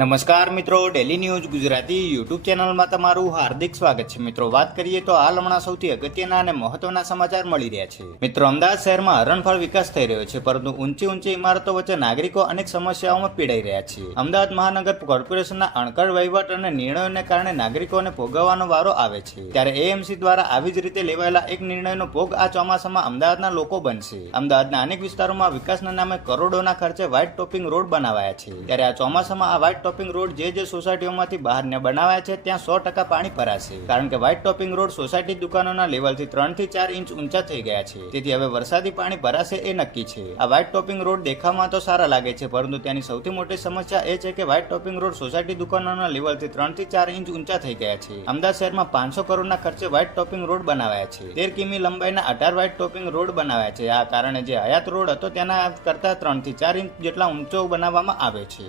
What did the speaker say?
નમસ્કાર મિત્રો, daily news Gujarati YouTube ચેનલમાં તમારું હાર્દિક સ્વાગત છે. મિત્રો, વાત કરીએ તો હાલ હમણાં સૌથી અગત્યના અને મહત્વના સમાચાર મળી રહ્યા છે. મિત્રો, અમદાવાદ શહેરમાં હરણફાળ વિકાસ થઈ રહ્યો છે, પરંતુ ઊંચી ઇમારતો વચ્ચે નાગરિકો અનેક સમસ્યાઓમાં પીડાઈ રહ્યા છે. અમદાવાદ મહાનગર કોર્પોરેશનના અણકર વહીવટ અને નિર્ણયોને કારણે નાગરિકોને ભોગવવાનો વારો આવે છે. ત્યારે એએમસી દ્વારા આવી જ રીતે લેવાયેલા એક નિર્ણયનો ભોગ આ ચોમાસામાં અમદાવાદના લોકો બનશે. અમદાવાદના અનેક વિસ્તારોમાં વિકાસના નામે કરોડોના ખર્ચે વ્હાઇટ ટોપિંગ રોડ બનાવાયા છે. ત્યારે આ ચોમાસામાં આ વ્હાઇટ ટોપિંગ રોડ જે સોસાયટીઓમાંથી બહારને બનાવ્યા છે ત્યાં 100% પાણી ભરાશે, કારણ કે વ્હાઇટ ટોપિંગ રોડ સોસાયટી દુકાનોના લેવલથી 3 થી 4 ઇંચ ઊંચા થઈ ગયા છે. તેથી હવે વરસાદી પાણી ભરાશે એ નક્કી છે. આ વ્હાઇટ ટોપિંગ રોડ દેખાવમાં તો સારા લાગે છે, પરંતુ તેની સૌથી મોટી સમસ્યા એ છે કે વ્હાઇટ ટોપિંગ રોડ સોસાયટી દુકાનોના લેવલથી 3 થી 4 ઇંચ ઊંચા થઈ ગયા છે. અમદાવાદ શહેરમાં 500 કરોડના ખર્ચે વ્હાઇટ ટોપિંગ રોડ બનાવાયા છે. 13 કિમી લંબાઈના 18 વ્હાઇટ ટોપિંગ રોડ બનાવ્યા છે. આ કારણે જે હયાત રોડ હતો તેના કરતા 3 થી 4 ઇંચ જેટલા ઊંચો બનાવવામાં આવ્યો છે.